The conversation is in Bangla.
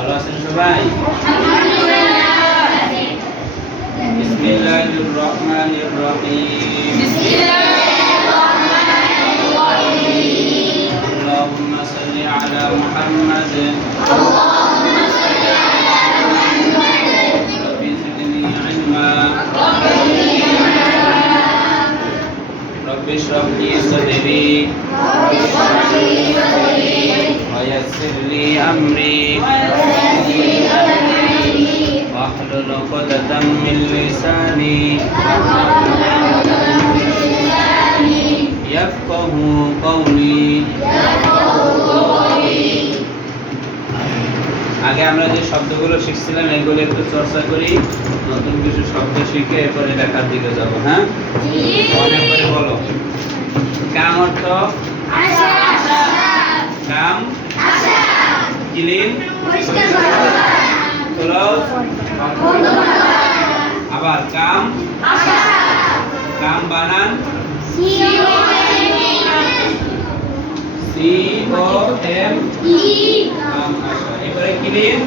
ভালো আছেন সবাই? বিসমিল্লাহির রহমানির রহিম। আল্লাহুম্মা সাল্লি আলা মুহাম্মাদ। রব্বি জিদনি ইলমা। রব্বি ইশরাহ লি সাদরি ওয়া ইয়াসসির লি আমরি واحلل عقدة من لساني يفقهوا قولي। আগে আমরা যে শব্দগুলো শিখছিলাম এগুলো একটু চর্চা করি, নতুন কিছু শব্দ শিখে এরপরে লেখার দিকে যাব। হ্যাঁ, মনে করে বলো। কাম অর্থ কাম, ক্লিন, ক্লোজ, আবার কাম, কাম বানান COM, কাম আসা। এবারে ক্লিন,